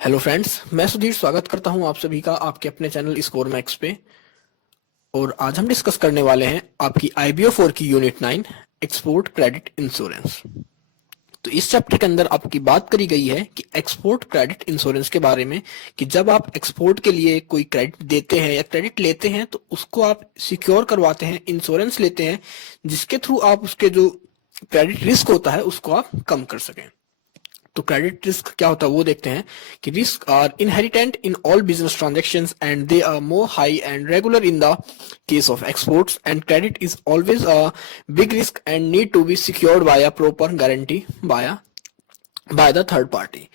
Hello friends, मैं सुधीर स्वागत करता हूं आप सभी का आपके अपने चैनल स्कोर मैक्स पे। और आज हम डिस्कस करने वाले हैं आपकी आईबीओ 4 की यूनिट 9 एक्सपोर्ट क्रेडिट इंश्योरेंस। तो इस चैप्टर के अंदर आपकी बात करी गई है कि एक्सपोर्ट क्रेडिट इंश्योरेंस के बारे में, कि जब आप एक्सपोर्ट के लिए कोई क्रेडिट देते हैं या क्रेडिट लेते हैं तो उसको आप सिक्योर करवाते हैं, इंश्योरेंस लेते हैं, जिसके थ्रू आप उसके जो क्रेडिट रिस्क होता है उसको आप कम कर सकें। तो क्रेडिट रिस्क क्या होता है वो देखते हैं कि risk are inherent in all business transactions and they are more high and regular in the case of exports and credit is always a big risk and need to be secured by a proper guarantee by the third party.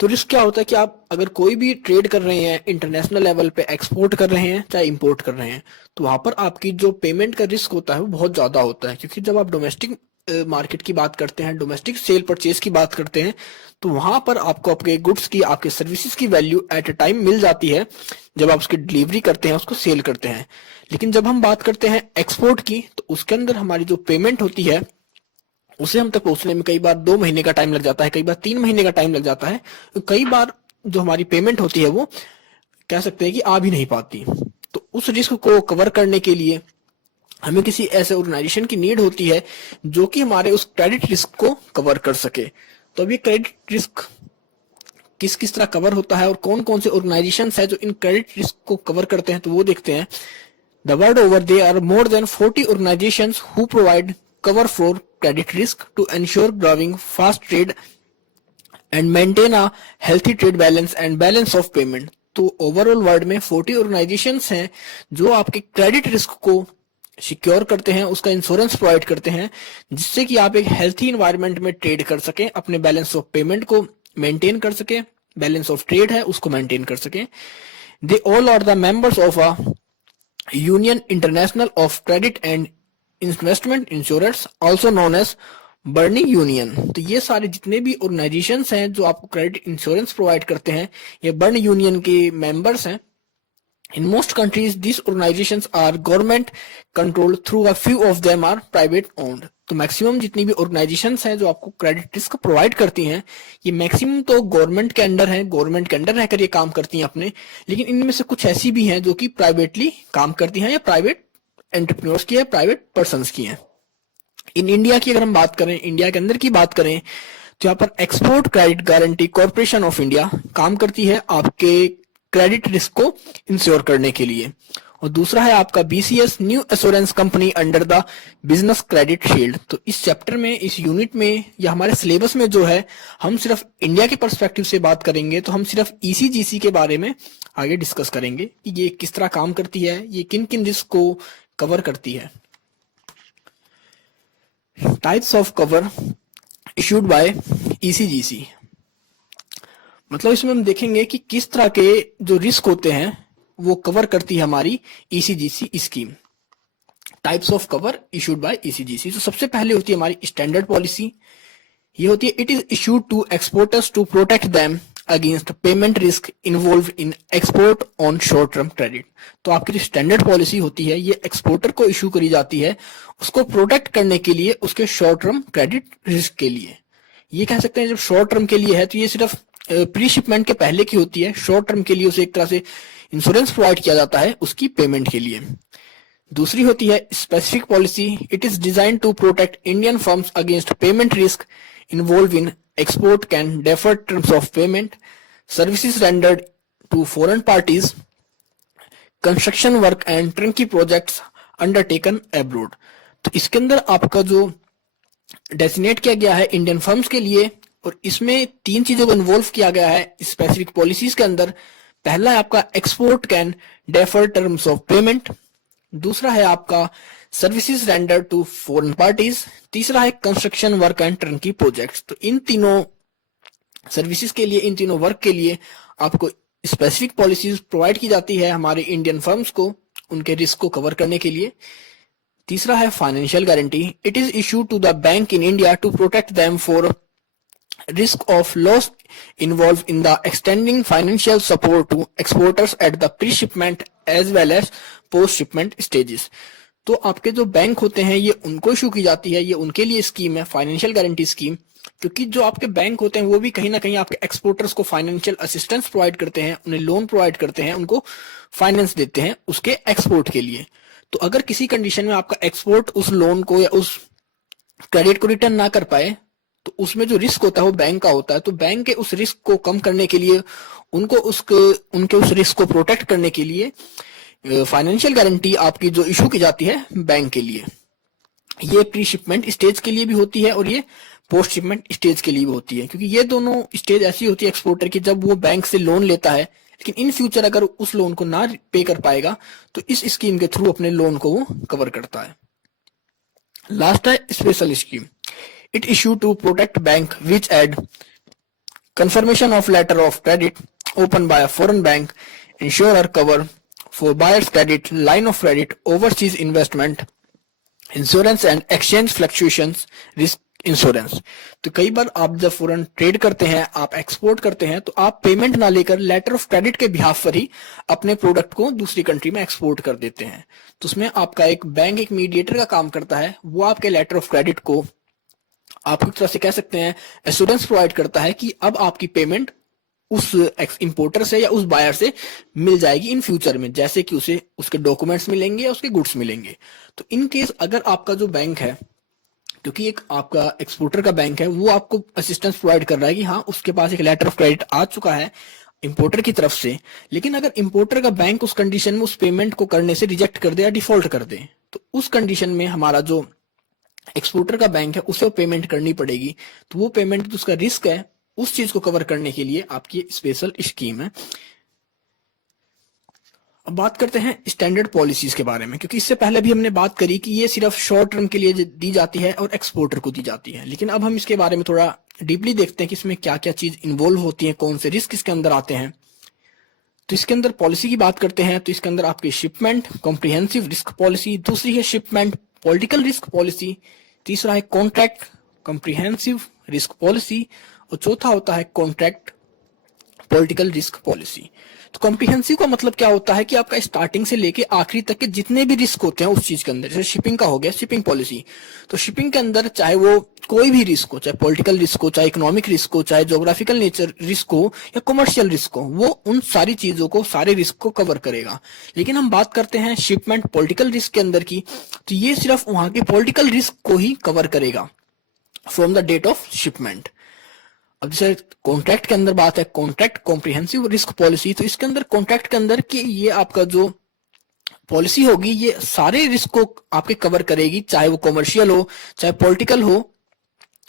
तो risk क्या होता है कि आप अगर कोई भी trade कर रहे हैं, इंटरनेशनल लेवल पे एक्सपोर्ट कर रहे हैं चाहे इंपोर्ट कर रहे हैं, तो वहां पर आपकी जो पेमेंट का रिस्क होता है वो बहुत ज्यादा होता है। क्योंकि जब आप डोमेस्टिक मार्केट की बात करते हैं, डोमेस्टिक सेल परचेज की बात करते हैं, तो वहां पर आपको आपके गुड्स की, आपके सर्विसेज की वैल्यू एट अ टाइम मिल जाती है जब आप उसकी डिलीवरी करते हैं, उसको सेल करते हैं। लेकिन जब हम बात करते हैं एक्सपोर्ट की, तो उसके अंदर हमारी जो पेमेंट होती है उसे हम तक पहुंचने में कई बार 2 महीने का टाइम लग जाता है, कई बार 3 महीने का टाइम लग जाता है। कई बार जो हमारी पेमेंट होती है वो कह सकते हैं कि आ भी नहीं पाती। तो उस रिस्क को कवर करने के लिए हमें किसी ऐसे ऑर्गेनाइजेशन की नीड होती है जो कि हमारे उस क्रेडिट रिस्क को कवर कर सके। तो अभी क्रेडिट रिस्क किस किस तरह कवर होता है और कौन कौन से ऑर्गेनाइजेशन है जो इन क्रेडिट रिस्क को कवर करते हैं, तो वो देखते हैं। The world over there are more than 40 organizations who provide cover for credit risk to ensure growing fast trade and maintain a healthy trade balance and balance of payment। तो overall world में 40 organisations हैं जो आपके credit risk को secure करते हैं, उसका insurance provide करते हैं, जिससे कि आप एक हेल्थी इन्वायरमेंट में ट्रेड कर सकें, अपने बैलेंस ऑफ पेमेंट को मेंटेन कर सकें, बैलेंस ऑफ ट्रेड है उसको मेंटेन कर सकें। They all are the members of a union international of credit and investment insurance also known as Berne union. तो ये सारे जितने भी ऑर्गेनाइजेशंस हैं जो आपको क्रेडिट इंश्योरेंस प्रोवाइड करते हैं, ये बर्न यूनियन के मेंबर्स हैं। In most countries, these organizations are government controlled, through a few of them are private owned। तो मैक्सिमम जितनी भी ऑर्गेनाइजेशंस हैं जो आपको क्रेडिट रिस्क प्रोवाइड करती हैं, ये मैक्सिमम तो गवर्नमेंट के अंडर हैं, गवर्नमेंट के अंडर रहकर ये काम करती हैं अपने। लेकिन इनमें से कुछ ऐसी भी हैं जो कि प्राइवेटली काम करती हैं या प्राइवेट एंटरप्रेन्योर्स की है, प्राइवेट पर्सनस की हैं। इन इंडिया की अगर हम बात करें, इंडिया के अंदर की बात करें, तो यहाँ पर export credit guarantee corporation of India काम करती है आपके क्रेडिट रिस्क को इंश्योर करने के लिए। और दूसरा है आपका BCS new assurance company under the business credit shield. तो इस चैप्टर में, इस यूनिट में या हमारे सिलेबस में जो है, हम सिर्फ इंडिया के पर्सपेक्टिव से बात करेंगे। तो हम सिर्फ ईसीजीसी के बारे में आगे डिस्कस करेंगे कि ये किस तरह काम करती है, ये किन किन रिस्क को कवर करती है। Types of cover issued by ECGC, मतलब इसमें हम देखेंगे कि किस तरह के जो रिस्क होते हैं वो कवर करती है हमारी ECGC scheme. Types of cover issued by ECGC. तो सबसे पहले होती है हमारी स्टैंडर्ड पॉलिसी। ये होती है it is issued to exporters to protect them against payment risk involve in export on short term credit. तो आपकी जो स्टैंडर्ड पॉलिसी होती है ये एक्सपोर्टर को इशू करी जाती है उसको प्रोटेक्ट करने के लिए, उसके शॉर्ट टर्म क्रेडिट रिस्क के लिए। ये कह सकते हैं जब शॉर्ट टर्म के लिए है तो ये सिर्फ प्री शिपमेंट के पहले की होती है। शॉर्ट टर्म के लिए उसे एक तरह से इंश्योरेंस प्रोवाइड किया जाता है उसकी पेमेंट के लिए। दूसरी होती है specific policy. It is design to protect Indian firms against payment risk involve in export can defer terms of payment, services rendered to foreign parties, construction work and turnkey projects undertaken abroad. तो इसके अंदर आपका जो डेसिनेट किया गया है Indian firms के लिए, और इसमें 3 चीजों को इन्वॉल्व किया गया है स्पेसिफिक पॉलिसीज के अंदर। पहला है आपका export can defer terms of payment, दूसरा है आपका services render to foreign parties, तीसरा है construction work and turnkey projects. तो इन तीनों सर्विसेज के लिए, इन तीनों वर्क के लिए आपको स्पेसिफिक पॉलिसीज प्रोवाइड की जाती है हमारे इंडियन फर्म्स को उनके रिस्क को कवर करने के लिए। तीसरा है financial guarantee. It is issued to the bank in India to protect them for risk of loss involved in the extending financial support to exporters at the pre-shipment as well as post-shipment stages। तो आपके जो bank होते हैं ये उनको issue की जाती है, ये उनके लिए स्कीम है फाइनेंशियल गारंटी स्कीम। क्योंकि जो आपके बैंक होते हैं वो भी कहीं ना कहीं आपके एक्सपोर्टर्स को फाइनेंशियल असिस्टेंस प्रोवाइड करते हैं, उन्हें लोन प्रोवाइड करते हैं, उनको फाइनेंस देते हैं उसके एक्सपोर्ट के लिए। तो अगर किसी कंडीशन में आपका एक्सपोर्ट उस लोन को या उस क्रेडिट को रिटर्न ना कर पाए तो उसमें जो रिस्क होता है वो बैंक का होता है। तो बैंक के उस रिस्क को कम करने के लिए, उनके उस रिस्क को प्रोटेक्ट करने के लिए फाइनेंशियल गारंटी आपकी जो इशू की जाती है बैंक के लिए, ये प्री शिपमेंट स्टेज के लिए भी होती है और ये पोस्ट शिपमेंट स्टेज के लिए भी होती है। क्योंकि ये दोनों स्टेज ऐसी होती है एक्सपोर्टर की जब वो बैंक से लोन लेता है, लेकिन इन फ्यूचर अगर उस लोन को ना पे कर पाएगा तो इस स्कीम के थ्रू अपने लोन को वो कवर करता है। लास्ट है special scheme. It issue to protect bank which add confirmation of letter of credit opened by a foreign bank, insurer cover for buyer's credit, line of credit, overseas investment, insurance and exchange fluctuations, risk insurance. तो कई बार आप जब foreign trade करते हैं, आप export करते हैं, तो आप पेमेंट ना लेकर लेटर ऑफ क्रेडिट के बिहाफ पर ही अपने प्रोडक्ट को दूसरी कंट्री में एक्सपोर्ट कर देते हैं। तो उसमें आपका एक बैंक एक मीडिएटर का काम करता है, वो आपके लेटर ऑफ क्रेडिट को आप एक तरह से कह सकते हैं एश्योरेंस प्रोवाइड करता है कि अब आपकी पेमेंट उस इंपोर्टर से या उस बायर से मिल जाएगी इन फ्यूचर में, जैसे कि उसे उसके डॉक्यूमेंट्स मिलेंगे या उसके गुड्स मिलेंगे। तो इन केस अगर आपका जो बैंक है, क्योंकि एक आपका एक्सपोर्टर का बैंक है, वो आपको असिस्टेंस प्रोवाइड कर रहा है कि हाँ उसके पास एक लेटर ऑफ क्रेडिट आ चुका है इंपोर्टर की तरफ से, लेकिन अगर इंपोर्टर का बैंक उस कंडीशन में उस पेमेंट को करने से रिजेक्ट कर दे या डिफॉल्ट कर दे, तो उस कंडीशन में हमारा जो एक्सपोर्टर का बैंक है उसे पेमेंट करनी पड़ेगी। तो वो पेमेंट उसका रिस्क है, उस चीज को कवर करने के लिए आपकी स्पेशल स्कीम है। अब बात करते हैं स्टैंडर्ड पॉलिसीज के बारे में, क्योंकि इससे पहले भी हमने बात करी कि ये सिर्फ शॉर्ट टर्म के लिए दी जाती है और एक्सपोर्टर को दी जाती है, लेकिन अब हम इसके बारे में थोड़ा डीपली देखते हैं कि इसमें क्या क्या चीज इन्वॉल्व होती है, कौन से रिस्क इसके अंदर आते हैं। तो इसके अंदर पॉलिसी की बात करते हैं तो इसके अंदर आपकी शिपमेंट कॉम्प्रिहेंसिव रिस्क पॉलिसी, दूसरी है शिपमेंट पॉलिटिकल रिस्क पॉलिसी, तीसरा है कॉन्ट्रैक्ट कॉम्प्रिहेंसिव रिस्क पॉलिसी और चौथा होता है कॉन्ट्रैक्ट पॉलिटिकल रिस्क पॉलिसी। तो कॉम्प्रिहेंसिव का मतलब क्या होता है कि आपका स्टार्टिंग से लेके आखिरी तक के जितने भी रिस्क होते हैं उस चीज के अंदर, जैसे शिपिंग का हो गया शिपिंग पॉलिसी, तो शिपिंग के अंदर चाहे वो कोई भी रिस्क हो, चाहे पॉलिटिकल रिस्क हो, चाहे इकोनॉमिक रिस्क हो, चाहे ज्योग्राफिकल नेचर रिस्क हो या कमर्शियल रिस्क हो, वो उन सारी चीजों को, सारे रिस्क को कवर करेगा। लेकिन हम बात करते हैं शिपमेंट पॉलिटिकल रिस्क के अंदर की, तो ये सिर्फ वहां के पॉलिटिकल रिस्क को ही कवर करेगा from the date of shipment. अब जैसे कॉन्ट्रैक्ट के अंदर बात है कॉन्ट्रैक्ट कॉम्प्रिहेंसिव रिस्क पॉलिसी, तो इसके अंदर कॉन्ट्रैक्ट के अंदर की ये आपका जो पॉलिसी होगी ये सारे रिस्क को आपके कवर करेगी, चाहे वो कमर्शियल हो चाहे पॉलिटिकल हो,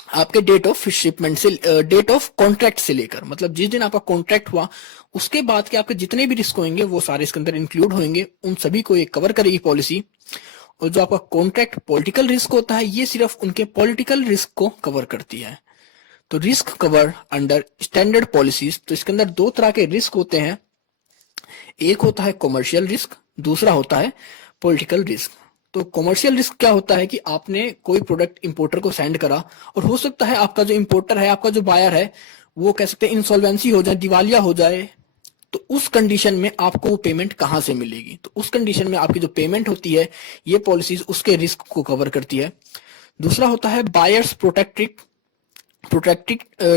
आपके डेट ऑफ शिपमेंट से, डेट ऑफ कॉन्ट्रैक्ट से लेकर, मतलब जिस दिन आपका कॉन्ट्रैक्ट हुआ उसके बाद के आपके जितने भी रिस्क होंगे वो सारे इसके अंदर इंक्लूड होंगे, उन सभी को ये कवर करेगी पॉलिसी। और जो आपका कॉन्ट्रैक्ट पॉलिटिकल रिस्क होता है ये सिर्फ उनके पॉलिटिकल रिस्क को कवर करती है। तो risk cover under standard policies, तो इसके अंदर दो तरह के रिस्क होते हैं, एक होता है कमर्शियल रिस्क, दूसरा होता है पॉलिटिकल रिस्क। तो कमर्शियल रिस्क क्या होता है कि आपने कोई प्रोडक्ट इंपोर्टर को सेंड करा और हो सकता है आपका जो इंपोर्टर है, आपका जो बायर है, वो कह सकते हैं इंसॉल्वेंसी हो जाए, दिवालिया हो जाए, तो उस कंडीशन में आपको वो पेमेंट कहां से मिलेगी। तो उस कंडीशन में आपकी जो पेमेंट होती है ये पॉलिसीज उसके रिस्क को कवर करती है। दूसरा होता है बायर्स प्रोटेक्टेड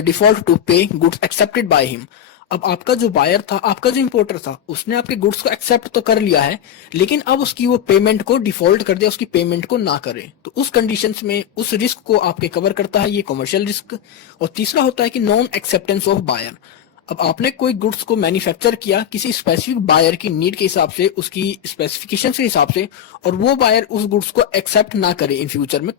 डिफॉल्ट टू पे गुड्स एक्सेप्टेड बाय हिम। अब आपका जो बायर था, आपका जो इंपोर्टर था, उसने आपके गुड्स को एक्सेप्ट तो कर लिया है, लेकिन अब उसकी वो पेमेंट को डिफॉल्ट कर दिया, उसकी पेमेंट को ना करे, तो उस कंडीशंस में उस रिस्क को आपके कवर करता है ये कमर्शियल रिस्क। और तीसरा होता है कि नॉन एक्सेप्टेंस ऑफ बायर। अब आपने कोई गुड्स को मैन्युफैक्चर किया किसी स्पेसिफिक बायर की नीड के हिसाब से, उसकी स्पेसिफिकेशन के हिसाब से, और वो बायर उस गुड्स को एक्सेप्ट ना करे इन फ्यूचर में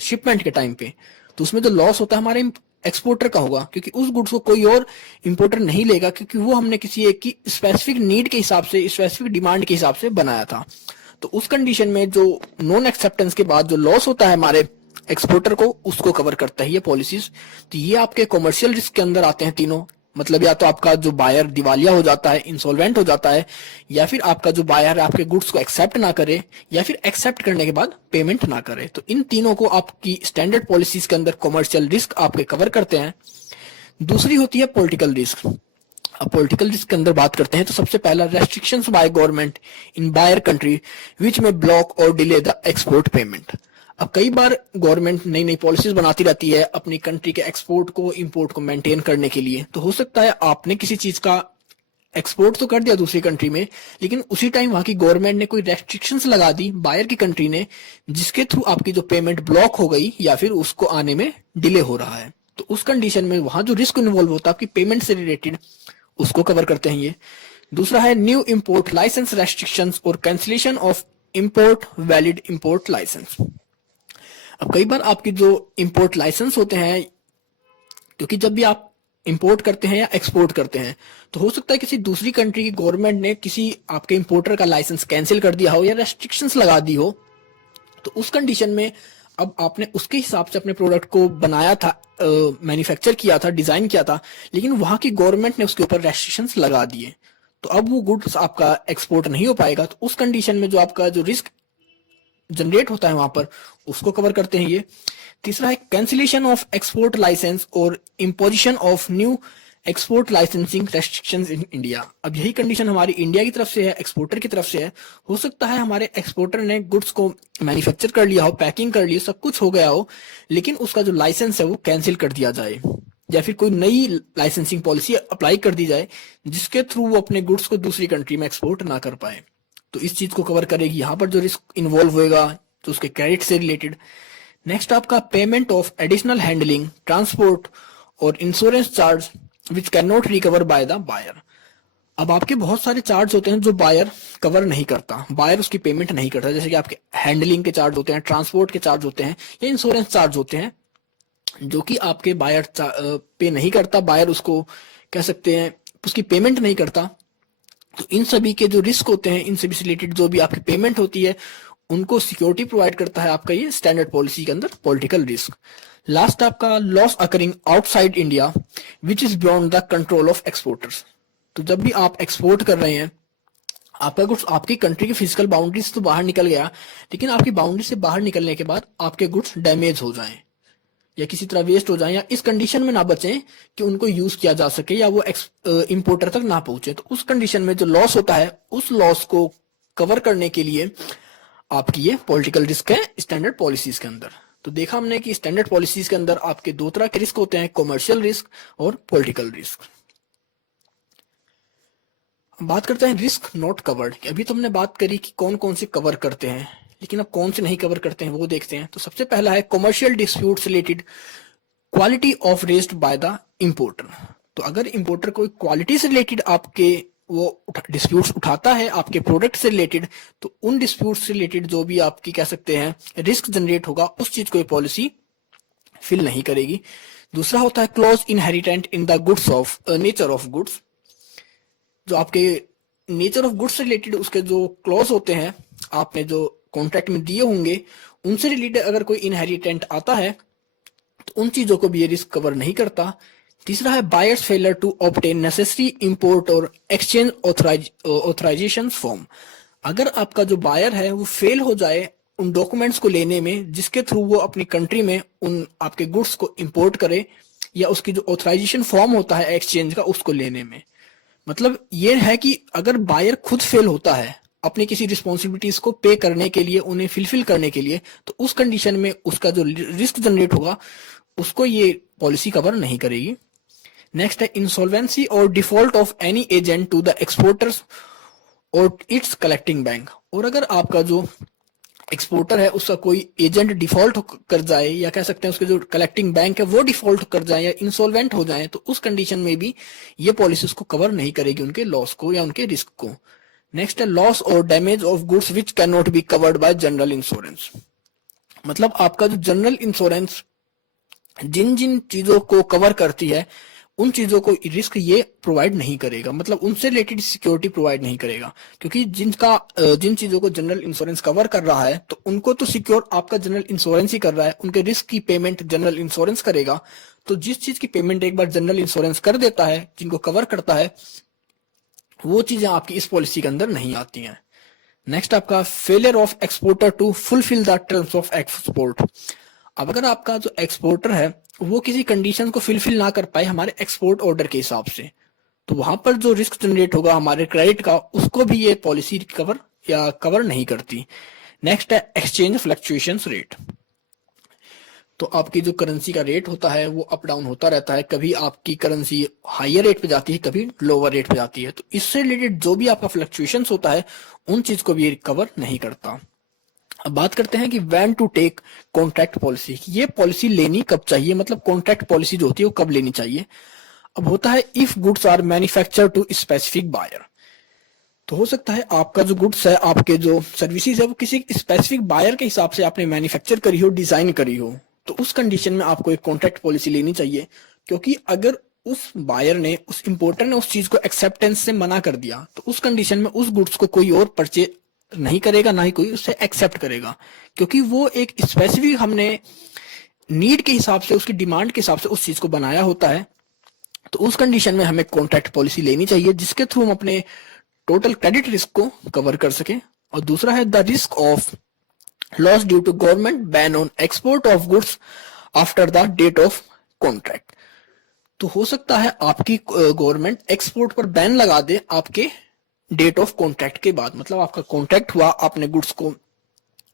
शिपमेंट के टाइम पे, तो उसमें जो लॉस होता है हमारे एक्सपोर्टर का होगा, क्योंकि उस गुड्स को कोई और इंपोर्टर नहीं लेगा, क्योंकि वो हमने किसी एक की स्पेसिफिक नीड के हिसाब से, स्पेसिफिक डिमांड के हिसाब से बनाया था। तो उस कंडीशन में जो नॉन एक्सेप्टेंस के बाद जो लॉस होता है हमारे एक्सपोर्टर को, उसको कवर करता है ये पॉलिसीज। तो ये आपके कमर्शियल रिस्क के अंदर आते हैं तीनों, मतलब या तो आपका जो बायर दिवालिया हो जाता है, इंसॉल्वेंट हो जाता है, या फिर आपका जो बायर है आपके गुड्स को एक्सेप्ट ना करे, या फिर एक्सेप्ट करने के बाद पेमेंट ना करे। तो इन तीनों को आपकी स्टैंडर्ड पॉलिसीज के अंदर कमर्शियल रिस्क आपके कवर करते हैं। दूसरी होती है पॉलिटिकल रिस्क। अब पॉलिटिकल रिस्क के अंदर बात करते हैं तो सबसे पहला restrictions by government in buyer country which में ब्लॉक और डिले द एक्सपोर्ट पेमेंट। अब कई बार गवर्नमेंट नई नई पॉलिसीज बनाती रहती है अपनी कंट्री के एक्सपोर्ट को इंपोर्ट को मेंटेन करने के लिए। तो हो सकता है आपने किसी चीज का एक्सपोर्ट तो कर दिया दूसरी कंट्री में, लेकिन उसी टाइम वहां की गवर्नमेंट ने कोई रेस्ट्रिक्शंस लगा दी बायर की कंट्री ने, जिसके थ्रू आपकी जो पेमेंट ब्लॉक हो गई या फिर उसको आने में डिले हो रहा है। तो उस कंडीशन में वहां जो रिस्क इन्वॉल्व होता है आपकी पेमेंट से रिलेटेड, उसको कवर करते हैं ये। दूसरा है न्यू इंपोर्ट लाइसेंस रेस्ट्रिक्शंस और cancellation of import valid import licence. अब कई बार आपकी जो इंपोर्ट लाइसेंस होते हैं, क्योंकि जब भी आप इंपोर्ट करते हैं या एक्सपोर्ट करते हैं तो हो सकता है किसी दूसरी कंट्री की गवर्नमेंट ने किसी आपके इंपोर्टर का लाइसेंस कैंसिल कर दिया हो या रेस्ट्रिक्शंस लगा दी हो। तो उस कंडीशन में अब आपने उसके हिसाब से अपने प्रोडक्ट को बनाया था, मैन्युफैक्चर किया था, डिजाइन किया था, लेकिन वहां की गवर्नमेंट ने उसके ऊपर रेस्ट्रिक्शंस लगा दिए, तो अब वो गुड्स आपका एक्सपोर्ट नहीं हो पाएगा। तो उस कंडीशन में जो आपका जो रिस्क जनरेट होता है वहां पर, उसको कवर करते हैं ये। तीसरा है कैंसिलेशन ऑफ एक्सपोर्ट लाइसेंस और imposition of new export licensing restrictions in India. अब यही कंडीशन हमारी इंडिया की तरफ से है, एक्सपोर्टर की तरफ से है। हो सकता है हमारे एक्सपोर्टर ने गुड्स को मैन्युफैक्चर कर लिया हो, पैकिंग कर ली, सब कुछ हो गया हो, लेकिन उसका जो लाइसेंस है वो कैंसिल कर दिया जाए या फिर कोई नई लाइसेंसिंग पॉलिसी अप्लाई कर दी जाए जिसके थ्रू वो अपने गुड्स को दूसरी कंट्री में एक्सपोर्ट ना कर पाए। तो इस चीज को कवर करेगी यहाँ पर जो रिस्क इन्वॉल्व होगा तो उसके क्रेडिट से रिलेटेड। नेक्स्ट आपका payment of additional handling, transport और insurance charge which can not recover by the buyer. अब आपके बहुत सारे चार्ज होते हैं जो बायर कवर नहीं करता, बायर उसकी पेमेंट नहीं करता, जैसे कि आपके हैंडलिंग के चार्ज होते हैं, ट्रांसपोर्ट के चार्ज होते हैं या इंश्योरेंस चार्ज होते हैं, जो कि आपके बायर पे नहीं करता, बायर उसको कह सकते हैं उसकी पेमेंट नहीं करता। तो इन सभी के जो रिस्क होते हैं, इन सभी से रिलेटेड जो भी आपकी पेमेंट होती है, उनको सिक्योरिटी प्रोवाइड करता है आपका ये स्टैंडर्ड पॉलिसी के अंदर पॉलिटिकल रिस्क। लास्ट आपका loss occurring outside India which is beyond the control of exporters. तो जब भी आप एक्सपोर्ट कर रहे हैं, आपका गुड्स आपकी कंट्री की फिजिकल बाउंड्रीज तो बाहर निकल गया, लेकिन आपकी बाउंड्री से बाहर निकलने के बाद आपके गुड्स डैमेज हो जाएं या किसी तरह वेस्ट हो जाएं या इस कंडीशन में ना बचें कि उनको यूज किया जा सके या वो इंपोर्टर तक ना पहुंचे, तो उस कंडीशन में जो लॉस होता है उस लॉस को कवर करने के लिए आपकी ये पॉलिटिकल रिस्क है स्टैंडर्ड पॉलिसीज के अंदर। तो देखा हमने कि स्टैंडर्ड पॉलिसीज के अंदर आपके दो तरह के रिस्क होते हैं, कमर्शियल रिस्क और पॉलिटिकल रिस्क। बात करते हैं रिस्क नॉट कवर्ड। अभी तो हमने बात करी कि कौन कौन से कवर करते हैं, लेकिन अब कौन से नहीं कवर करते हैं वो देखते हैं। तो सबसे पहला है commercial disputes related quality of raised by the importer. तो अगर इंपोर्टर कोई क्वालिटी से रिलेटेड आपके वो डिस्प्यूट्स उठाता है आपके प्रोडक्ट से रिलेटेड, तो उन डिस्प्यूट से रिलेटेड जो भी आपकी कह सकते हैं रिस्क जनरेट होगा, उस चीज को ये पॉलिसी फिल नहीं करेगी। दूसरा होता है clause inherent in the goods of nature of goods. जो आपके नेचर ऑफ गुड्स से रिलेटेड उसके जो क्लॉज होते हैं, आपने जो कॉन्ट्रैक्ट में दिए होंगे, उनसे रिलेटेड अगर कोई इनहेरिटेंट आता है तो उन चीजों को भी ये रिस्क कवर नहीं करता। तीसरा है buyers failure to obtain necessary import और एक्सचेंज ऑथराइजेशन फॉर्म। अगर आपका जो बायर है वो फेल हो जाए उन डॉक्यूमेंट्स को लेने में जिसके थ्रू वो अपनी कंट्री में उन आपके गुड्स को इंपोर्ट करे, या उसकी जो ऑथराइजेशन फॉर्म होता है एक्सचेंज का उसको लेने में, मतलब ये है कि अगर बायर खुद फेल होता है अपनी किसी रिस्पॉन्सिबिलिटीज को पे करने के लिए, उन्हें फिलफिल करने के लिए, तो उस कंडीशन में उसका जो रिस्क जनरेट होगा उसको ये पॉलिसी कवर नहीं करेगी। नेक्स्ट है इंसॉल्वेंसी और default of any agent to the exporters और इट्स कलेक्टिंग बैंक। और अगर आपका जो एक्सपोर्टर है उसका कोई एजेंट डिफॉल्ट कर जाए, या कह सकते हैं उसके जो कलेक्टिंग बैंक है वो डिफॉल्ट कर जाए या इंसॉल्वेंट हो जाए, तो उस कंडीशन में भी ये पॉलिसी उसको कवर नहीं करेगी, उनके लॉस को या उनके रिस्क को। नेक्स्ट है loss or damage of goods which can not be covered by general insurance. मतलब आपका जो जनरल इंश्योरेंस जिन जिन चीजों को कवर करती है उन चीजों को रिस्क ये प्रोवाइड नहीं करेगा, मतलब उनसे रिलेटेड सिक्योरिटी प्रोवाइड नहीं करेगा, क्योंकि जिन चीजों को जनरल इंश्योरेंस कवर कर रहा है तो उनको तो सिक्योर आपका जनरल इंश्योरेंस ही कर रहा है, उनके रिस्क की पेमेंट जनरल इंश्योरेंस करेगा। तो जिस चीज की पेमेंट एक बार जनरल इंश्योरेंस कर देता है, जिनको कवर करता है, वो चीजें आपकी इस पॉलिसी के अंदर नहीं आती हैं। नेक्स्ट आपका failure of exporter to fulfil the terms of export. अब अगर आपका जो एक्सपोर्टर है वो किसी कंडीशन को फुलफिल ना कर पाए हमारे एक्सपोर्ट ऑर्डर के हिसाब से, तो वहां पर जो रिस्क जनरेट होगा हमारे क्रेडिट का, उसको भी ये पॉलिसी कवर नहीं करती। नेक्स्ट है एक्सचेंज फ्लक्चुएशंस रेट। तो आपकी जो करेंसी का रेट होता है वो अप डाउन होता रहता है, कभी आपकी करेंसी हायर रेट पे जाती है, कभी लोअर रेट पे जाती है। तो इससे रिलेटेड जो भी आपका फ्लक्चुएशंस होता है उन चीज को भी कवर नहीं करता। अब बात करते हैं कि when to take contract policy, ये पॉलिसी लेनी कब चाहिए, मतलब कॉन्ट्रैक्ट पॉलिसी जो होती है वो कब लेनी चाहिए। अब होता है if goods are manufacture to specific buyer. तो हो सकता है आपका जो गुड्स है, आपके जो सर्विसेज है, वो किसी स्पेसिफिक बायर के हिसाब से आपने मैन्युफैक्चर करी हो, डिजाइन करी हो, तो उस कंडीशन में आपको एक कॉन्ट्रैक्ट पॉलिसी लेनी चाहिए। क्योंकि अगर उस बायर ने, उस इंपोर्टर ने उस चीज को एक्सेप्टेंस से मना कर दिया, तो उस कंडीशन में उस गुड्स को कोई और परचेज नहीं करेगा, ना ही कोई उससे एक्सेप्ट करेगा, क्योंकि वो एक स्पेसिफिक हमने नीड के हिसाब से, उसकी डिमांड के हिसाब से उस चीज को बनाया होता है। तो उस कंडीशन में हमें कॉन्ट्रैक्ट पॉलिसी लेनी चाहिए जिसके थ्रू हम अपने टोटल क्रेडिट रिस्क को कवर कर सके। और दूसरा है the risk of loss due to government ban on export of goods after the date of contract. तो हो सकता है आपकी गवर्नमेंट एक्सपोर्ट पर बैन लगा दे आपके डेट ऑफ कॉन्ट्रैक्ट के बाद, मतलब आपका कॉन्ट्रैक्ट हुआ, आपने गुड्स को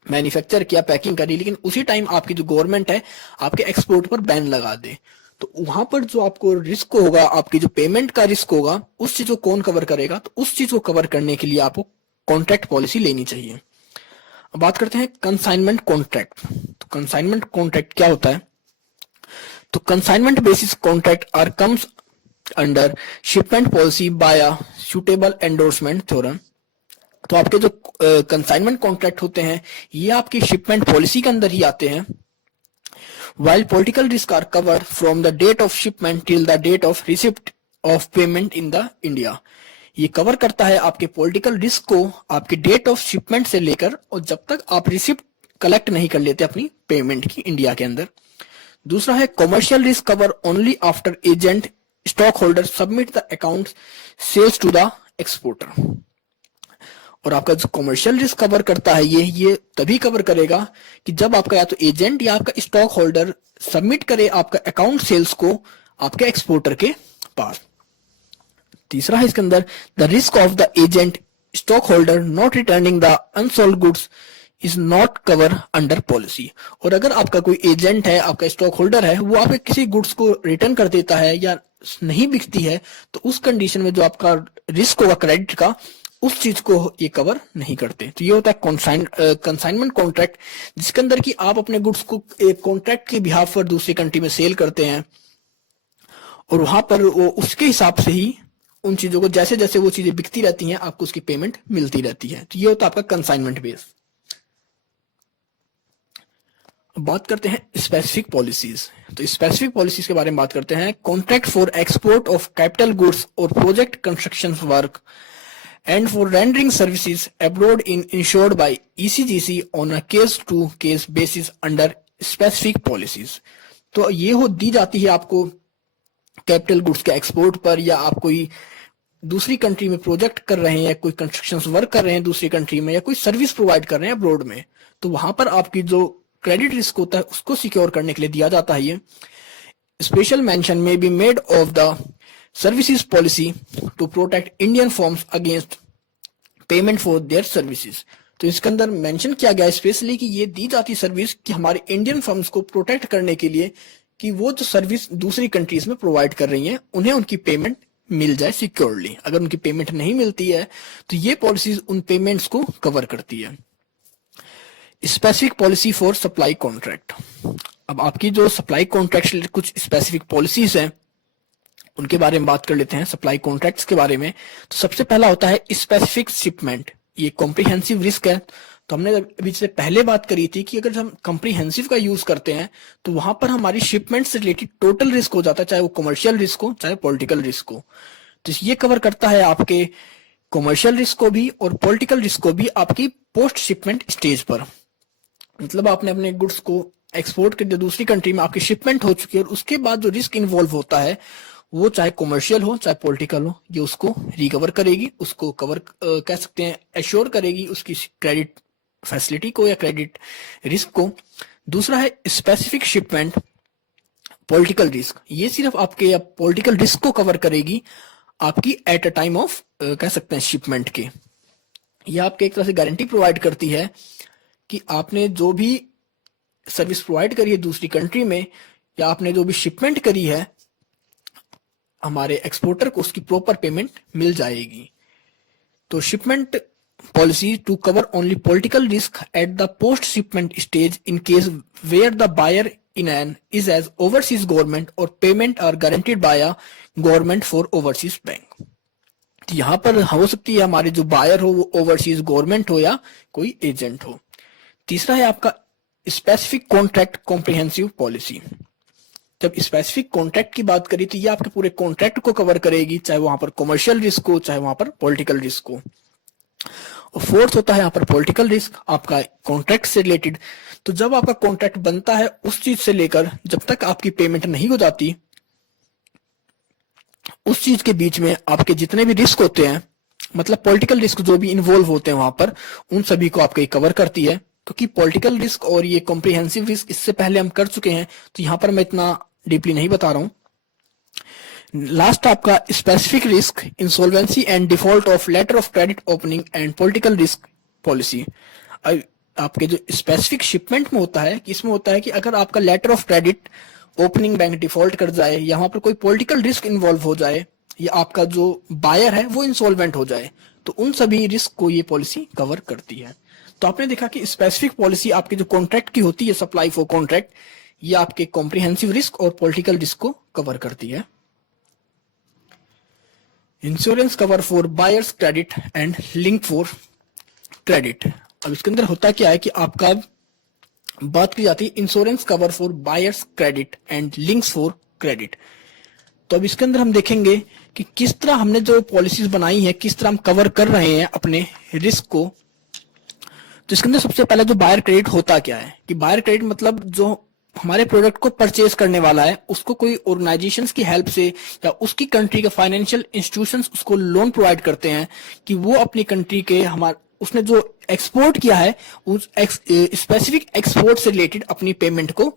मैन्युफैक्चर किया, पैकिंग करी, लेकिन उसी टाइम आपकी जो गवर्नमेंट है आपके एक्सपोर्ट पर बैन लगा दे। तो वहां पर जो आपको रिस्क होगा, आपकी जो पेमेंट का रिस्क होगा, उस चीज को कौन कवर करेगा, तो उस चीज को कवर करने के लिए आपको कॉन्ट्रैक्ट पॉलिसी लेनी चाहिए। अब बात करते हैं कंसाइनमेंट कॉन्ट्रैक्ट। तो कंसाइनमेंट कॉन्ट्रैक्ट क्या होता है। तो consignment basis contract are comes under shipment policy by a suitable endorsement theorem. तो आपके जो कंसाइनमेंट कॉन्ट्रैक्ट होते हैं ये आपकी शिपमेंट पॉलिसी के अंदर ही आते हैं। While political risks are covered from the date of shipment till the date of receipt of payment in the India। ये कवर करता है आपके पॉलिटिकल रिस्क को आपके डेट ऑफ शिपमेंट से लेकर और जब तक आप रिसिप्ट कलेक्ट नहीं कर लेते अपनी पेमेंट की इंडिया के अंदर। दूसरा है commercial risk cover only after agent stock holder submit the account sales to the exporter. और आपका जो कॉमर्शियल रिस्क कवर करता है ये तभी कवर करेगा कि जब आपका या तो एजेंट या आपका स्टॉक होल्डर सबमिट करे आपका अकाउंट सेल्स को आपके एक्सपोर्टर के पास। तीसरा है इसके अंदर the risk of the agent stock holder not returning the unsold goods is not cover under policy. और अगर आपका कोई एजेंट है, आपका स्टॉक होल्डर है, वो आपके किसी गुड्स को रिटर्न कर देता है या नहीं बिकती है, तो उस कंडीशन में जो आपका रिस्क होगा क्रेडिट का, उस चीज को ये कवर नहीं करते। तो ये होता है कंसाइनमेंट कॉन्ट्रैक्ट, जिसके अंदर कि आप अपने गुड्स को एक कॉन्ट्रैक्ट के बिहाफ पर दूसरी कंट्री में सेल करते हैं और वहां पर वो उसके हिसाब से ही उन चीजों को, जैसे जैसे वो चीजें बिकती रहती हैं, आपको उसकी पेमेंट मिलती रहती है। तो ये होता है आपका कंसाइनमेंट बेस। बात करते हैं स्पेसिफिक पॉलिसीज। तो स्पेसिफिक पॉलिसीज के बारे में बात करते हैं। Contract for export of capital goods और project construction work and for rendering services abroad in insured by ECGC on a case to case basis under specific policies। तो ये हो दी जाती है आपको कैपिटल गुड्स के एक्सपोर्ट पर, या आप कोई दूसरी कंट्री में प्रोजेक्ट कर रहे हैं या कोई कंस्ट्रक्शन वर्क कर रहे हैं दूसरी कंट्री में, या कोई सर्विस प्रोवाइड कर रहे हैं अब्रोड में, तो वहां पर आपकी जो क्रेडिट रिस्क होता है उसको सिक्योर करने के लिए दिया जाता है। ये special mention may be made of the services policy to protect Indian firms against payment for their services. तो इसके अंदर मेंशन किया गया स्पेशली कि ये दी जाती सर्विस कि हमारे इंडियन फर्म्स को प्रोटेक्ट करने के लिए कि वो जो सर्विस दूसरी कंट्रीज में प्रोवाइड कर रही हैं उन्हें उनकी पेमेंट मिल जाए सिक्योरली। अगर उनकी पेमेंट नहीं मिलती है तो ये पॉलिसीज उन पेमेंट्स को कवर करती है। Specific policy for supply contract. अब आपकी जो सप्लाई कॉन्ट्रैक्ट कुछ स्पेसिफिक पॉलिसीज हैं उनके बारे में बात कर लेते हैं, सप्लाई कॉन्ट्रैक्ट्स के बारे में। तो सबसे पहला होता है स्पेसिफिक शिपमेंट। ये कॉम्प्रिहेंसिव रिस्क है। तो हमने अभी से पहले बात करी थी कि अगर हम कॉम्प्रिहेंसिव का यूज करते हैं तो वहां पर हमारी शिपमेंट से रिलेटेड टोटल रिस्क हो जाता है, चाहे वो कमर्शियल रिस्क हो चाहे पॉलिटिकल रिस्क हो। तो ये कवर करता है आपके कमर्शियल रिस्क को भी और पॉलिटिकल रिस्क को भी आपकी पोस्ट शिपमेंट स्टेज पर। मतलब आपने अपने गुड्स को एक्सपोर्ट कर दिया दूसरी कंट्री में, आपकी शिपमेंट हो चुकी है, और उसके बाद जो रिस्क इन्वॉल्व होता है वो चाहे कमर्शियल हो चाहे पॉलिटिकल हो, ये उसको रिकवर करेगी, उसको कवर कह सकते हैं एश्योर करेगी उसकी क्रेडिट फैसिलिटी को या क्रेडिट रिस्क को। दूसरा है स्पेसिफिक शिपमेंट पॉलिटिकल रिस्क। ये सिर्फ आपके या पॉलिटिकल रिस्क को कवर करेगी आपकी एट अ टाइम ऑफ कह सकते हैं शिपमेंट के। यह आपके एक तरह से गारंटी प्रोवाइड करती है कि आपने जो भी सर्विस प्रोवाइड करी है दूसरी कंट्री में, या आपने जो भी शिपमेंट करी है हमारे एक्सपोर्टर को, उसकी प्रॉपर पेमेंट मिल जाएगी। तो shipment policy to cover only political risk at the post shipment stage in case where the buyer in an is as overseas government or payment are guaranteed by a government for overseas bank. तो यहाँ पर हो सकती है हमारे जो buyer हो वो ओवरसीज गवर्नमेंट हो या कोई एजेंट हो। तीसरा है आपका स्पेसिफिक कॉन्ट्रैक्ट कॉम्प्रिहेंसिव पॉलिसी। जब स्पेसिफिक कॉन्ट्रैक्ट की बात करी तो ये आपके पूरे कॉन्ट्रैक्ट को कवर करेगी, चाहे वहां पर कमर्शियल रिस्क हो चाहे वहां पर पॉलिटिकल रिस्क हो। और फोर्थ होता है यहाँ पर पॉलिटिकल रिस्क आपका कॉन्ट्रैक्ट से रिलेटेड। तो जब आपका कॉन्ट्रैक्ट बनता है उस चीज से लेकर जब तक आपकी पेमेंट नहीं हो जाती, उस चीज के बीच में आपके जितने भी रिस्क होते हैं, मतलब पॉलिटिकल रिस्क जो भी इन्वॉल्व होते हैं वहां पर, उन सभी को आपको कवर करती है। क्योंकि पॉलिटिकल रिस्क और ये कॉम्प्रिहेंसिव रिस्क इससे पहले हम कर चुके हैं, तो यहाँ पर मैं इतना डीपली नहीं बता रहा हूं। लास्ट आपका specific risk insolvency and default of letter of credit opening and political risk policy. आपके जो स्पेसिफिक शिपमेंट में होता है कि इसमें होता है कि अगर आपका letter of credit opening bank default कर जाए, यहाँ पर कोई पॉलिटिकल रिस्क इन्वॉल्व हो जाए, या आपका जो बायर है वो इंसॉल्वेंट हो जाए, तो उन सभी रिस्क को ये पॉलिसी कवर करती है। तो आपने देखा कि स्पेसिफिक पॉलिसी आपके जो कॉन्ट्रैक्ट की होती है, सप्लाई फॉर कॉन्ट्रैक्ट, ये आपके कॉम्प्रिहेंसिव रिस्क और पॉलिटिकल रिस्क को कवर करती है। Insurance cover for buyers credit and link for credit. अब इसके अंदर होता क्या है कि आपका बात की जाती है insurance cover for buyers credit and links for credit. तो अब इसके अंदर हम देखेंगे कि किस तरह हमने जो पॉलिसीज बनाई है किस तरह हम कवर कर रहे हैं अपने रिस्क को। तो इसके अंदर सबसे पहले जो बायर क्रेडिट होता क्या है कि बायर क्रेडिट मतलब जो हमारे प्रोडक्ट को परचेज करने वाला है उसको कोई ऑर्गेनाइजेशंस की हेल्प से या उसकी कंट्री के फाइनेंशियल इंस्टीट्यूशंस उसको लोन प्रोवाइड करते हैं कि वो अपनी कंट्री के उसने जो एक्सपोर्ट किया है उस स्पेसिफिक एक्सपोर्ट से रिलेटेड अपनी पेमेंट को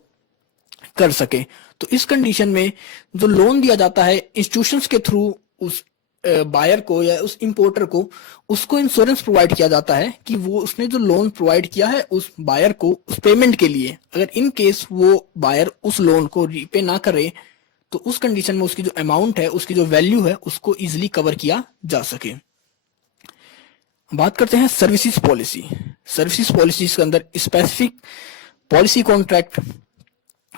कर सके। तो इस कंडीशन में जो लोन दिया जाता है इंस्टीट्यूशंस के थ्रू उस बायर को या उस इंपोर्टर को, उसको इंश्योरेंस प्रोवाइड किया जाता है कि वो उसने जो लोन प्रोवाइड किया है उस बायर को उस पेमेंट के लिए, अगर इन केस वो बायर उस लोन को रीपे ना करे तो उस कंडीशन में उसकी जो अमाउंट है उसकी जो वैल्यू है उसको इजिली कवर किया जा सके। बात करते हैं सर्विसेज पॉलिसी। सर्विसेज पॉलिसी के अंदर स्पेसिफिक पॉलिसी कॉन्ट्रैक्ट,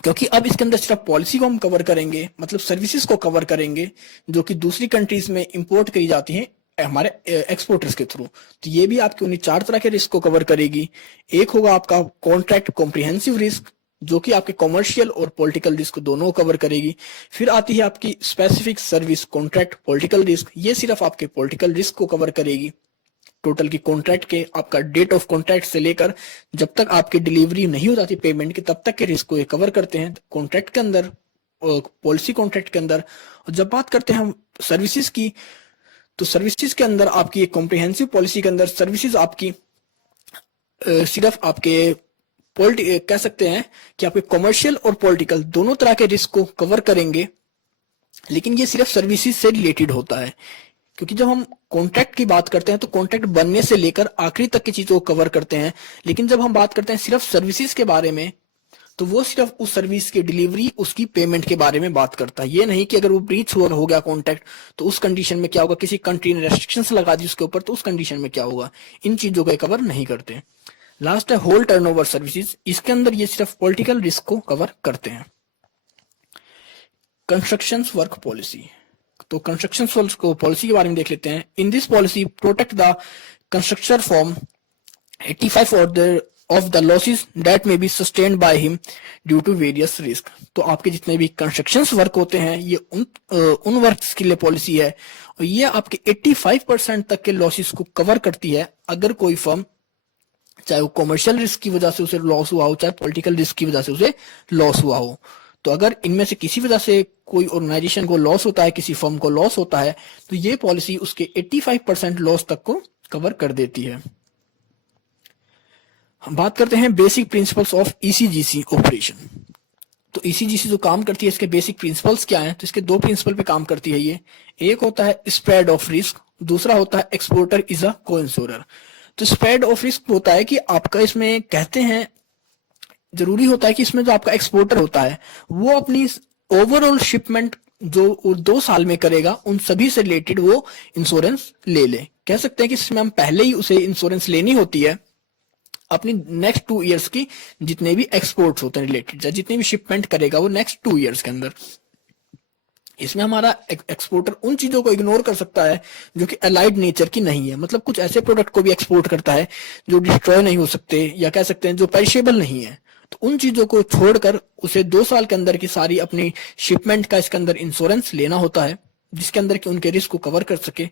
क्योंकि अब इसके अंदर सिर्फ पॉलिसी को हम कवर करेंगे, मतलब सर्विसेज को कवर करेंगे जो कि दूसरी कंट्रीज में इंपोर्ट करी जाती हैं हमारे एक्सपोर्टर्स के थ्रू। तो ये भी आपके उन्हीं 4 तरह के रिस्क को कवर करेगी। एक होगा आपका कॉन्ट्रैक्ट कॉम्प्रिहेंसिव रिस्क जो कि आपके कॉमर्शियल और पॉलिटिकल रिस्क दोनों को कवर करेगी। फिर आती है आपकी specific service contract political risk, ये सिर्फ आपके पॉलिटिकल रिस्क को कवर करेगी। टोटल की कॉन्ट्रैक्ट के आपका डेट ऑफ कॉन्ट्रैक्ट से लेकर जब तक आपकी डिलीवरी नहीं हो जाती पेमेंट की तब तक के रिस्क को ये कवर करते हैं कॉन्ट्रैक्ट के अंदर, पॉलिसी कॉन्ट्रैक्ट के अंदर। और जब बात करते हैं हम सर्विसेज की, तो सर्विसेज के अंदर आपकी एक कॉम्प्रिहेंसिव पॉलिसी के अंदर सर्विसेज आपकी सिर्फ आपके कह सकते हैं कि आपके कॉमर्शियल और पॉलिटिकल दोनों तरह के रिस्क को कवर करेंगे, लेकिन ये सिर्फ सर्विसेज से रिलेटेड होता है। क्योंकि जब हम कॉन्ट्रैक्ट की बात करते हैं तो कॉन्ट्रैक्ट बनने से लेकर आखिरी तक की चीजों को कवर करते हैं, लेकिन जब हम बात करते हैं सिर्फ सर्विसेज के बारे में तो वो सिर्फ उस सर्विस की डिलीवरी उसकी पेमेंट के बारे में बात करता है। ये नहीं कि अगर वो ब्रीच हो गया कॉन्ट्रैक्ट तो उस कंडीशन में क्या होगा, किसी कंट्री ने रेस्ट्रिक्शंस लगा दी उसके ऊपर तो उस कंडीशन में क्या होगा, इन चीजों को कवर नहीं करते। लास्ट है होल टर्नओवर सर्विसेज, इसके अंदर ये सिर्फ पॉलिटिकल रिस्क को कवर करते हैं। कंस्ट्रक्शन वर्क पॉलिसी, तो कंस्ट्रक्शन वर्क पॉलिसी के बारे में देख लेते हैं। In this policy protect the constructor from 85 of the losses that may be sustained by him due to various risk. तो आपके जितने भी कंस्ट्रक्शन वर्क होते हैं ये उन वर्क्स के लिए पॉलिसी है और ये आपके 85% तक के लॉसेस को कवर करती है। अगर कोई फर्म चाहे वो कॉमर्शियल रिस्क की वजह से उसे लॉस हुआ हो चाहे पॉलिटिकल रिस्क की वजह से उसे लॉस हुआ हो, तो अगर इनमें से किसी वजह से कोई ऑर्गेनाइजेशन को लॉस होता है, किसी फर्म को लॉस होता है, तो ये पॉलिसी उसके 85% लॉस तक को कवर कर देती है। हम बात करते हैं basic principles of ECGC operation. तो ईसीजीसी जो काम करती है, इसके बेसिक प्रिंसिपल्स क्या हैं? तो इसके दो प्रिंसिपल पे काम करती है ये। एक होता है स्प्रेड ऑफ रिस्क, दूसरा होता है एक्सपोर्टर इज अ को इंश्योरर। तो स्प्रेड ऑफ रिस्क होता है कि आपका इसमें कहते हैं, जरूरी होता है कि इसमें जो आपका एक्सपोर्टर होता है वो अपनी ओवरऑल शिपमेंट जो 2 साल में करेगा उन सभी से रिलेटेड वो इंश्योरेंस ले ले। कह सकते हैं कि इसमें हम पहले ही उसे इंश्योरेंस लेनी होती है अपनी नेक्स्ट 2 इयर्स की, जितने भी एक्सपोर्ट्स होते हैं रिलेटेड, या जितनी भी शिपमेंट करेगा वो नेक्स्ट 2 इयर्स के अंदर। इसमें हमारा एक्सपोर्टर उन चीजों को इग्नोर कर सकता है जो कि अलाइड नेचर की नहीं है, मतलब कुछ ऐसे प्रोडक्ट को भी एक्सपोर्ट करता है जो डिस्ट्रॉय नहीं हो सकते, या कह सकते हैं जो पेरिशेबल नहीं है। तो उन चीजों को छोड़कर उसे 2 साल के अंदर की सारी अपनी शिपमेंट का इसके अंदर इंश्योरेंस लेना होता है, जिसके अंदर कि उनके रिस्क को कवर कर सके।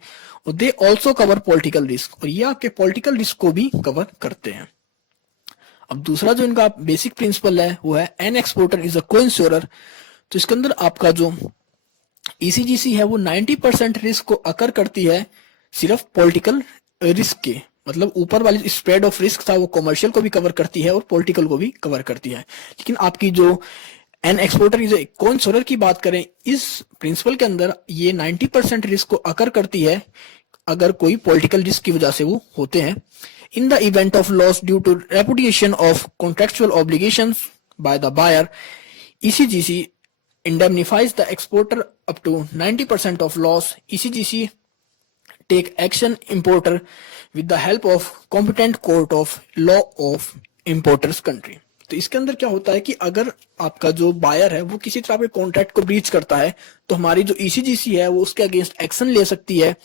और they also cover political risk, और ये आपके पॉलिटिकल रिस्क को भी कवर करते हैं। अब दूसरा जो इनका बेसिक प्रिंसिपल है वो है एन एक्सपोर्टर इज अ को इंश्योरर। तो इसके अंदर आपका जो ईसीजीसी है वो 90% रिस्क को अकर करती है सिर्फ पॉलिटिकल रिस्क के, मतलब ऊपर वाली स्प्रेड ऑफ रिस्क था वो कमर्शियल को भी कवर करती है और पॉलिटिकल को भी कवर करती है। लेकिन आपकी जो एन एक्सपोर्टर इज ए को इंश्योरर की बात करें, इस प्रिंसिपल के अंदर ये 90% रिस्क को अकर करती है अगर कोई पॉलिटिकल रिस्क की वजह से वो होते हैं। In the event of loss due to repudiation of contractual obligations by the buyer, ECGC indemnifies the exporter up to 90% of loss. ECGC take action importer with the help of competent court of law of importer's country. तो इसके अंदर क्या होता है कि अगर आपका जो बायर है वो किसी तरह के कॉन्ट्रैक्ट को ब्रीच करता है तो हमारी जो ECGC है वो उसके अगेंस्ट एक्शन ले सकती है,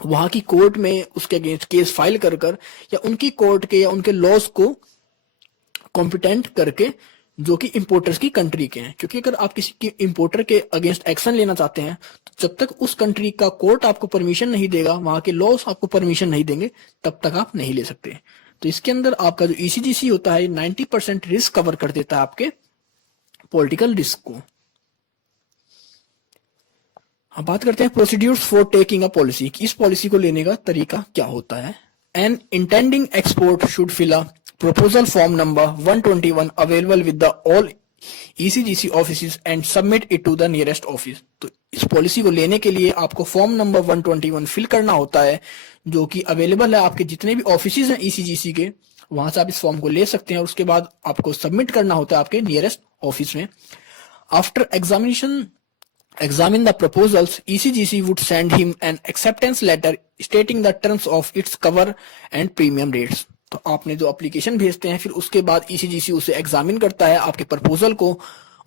वहां की कोर्ट में उसके अगेंस्ट केस फाइल कर या उनकी कोर्ट के या उनके लॉज को कॉम्पिटेंट करके जो कि इंपोर्टर्स की कंट्री के हैं। क्योंकि अगर आप किसी की इंपोर्टर के अगेंस्ट एक्शन लेना चाहते हैं तो जब तक उस कंट्री का कोर्ट आपको परमिशन नहीं देगा, वहां के लॉज आपको परमिशन नहीं देंगे, तब तक आप नहीं ले सकते। तो इसके अंदर आपका जो ईसीजीसी होता है 90% रिस्क कवर कर देता है आपके पॉलिटिकल रिस्क को। अब बात करते हैं procedures for taking a policy, इस पॉलिसी को लेने का तरीका क्या होता है। An intending export should fill a proposal form number 121 available with the all ECGC offices and submit it to the nearest office। तो इस पॉलिसी को लेने के लिए आपको फॉर्म नंबर 121 फिल करना होता है जो कि अवेलेबल है आपके जितने भी ऑफिसेज हैं ECGC के, वहां से आप इस फॉर्म को ले सकते हैं और उसके बाद आपको सबमिट करना होता है आपके नियरेस्ट ऑफिस में। After examine the proposals, ECGC would send him an acceptance letter stating the terms of its cover and premium rates। तो आपने जो एप्लीकेशन भेजते हैं फिर उसके बाद ECGC उसे एग्जामिन करता है आपके प्रपोजल को,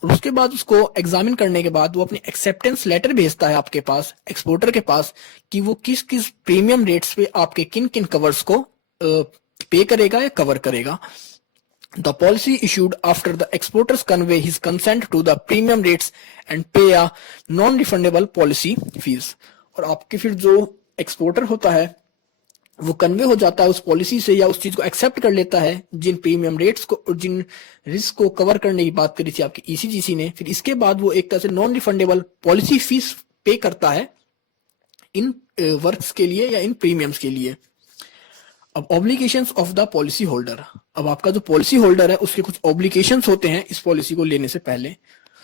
और उसके बाद उसको एग्जामिन करने के बाद वो अपनी एक्सेप्टेंस लेटर भेजता है आपके पास, एक्सपोर्टर के पास, कि वो किस किस प्रीमियम रेट्स पे आपके किन किन कवर्स को पे करेगा या कवर करेगा। The policy issued after the exporters convey his consent to the premium rates and pay a non-refundable policy fees। और आपके फिर जो एक्सपोर्टर होता है वो कन्वे हो जाता है उस पॉलिसी से या उस चीज को एक्सेप्ट कर लेता है जिन प्रीमियम रेट्स को और जिन रिस्क को कवर करने की बात करी थी आपकी ECGC ने। फिर इसके बाद वो एक तरह से नॉन रिफंडेबल पॉलिसी फीस पे करता है इन वर्क्स के लिए या इन प्रीमियम्स के लिए। अब obligations of the policy holder, अब आपका जो पॉलिसी होल्डर है उसके कुछ ऑब्लिगेशंस होते हैं इस पॉलिसी को लेने से पहले।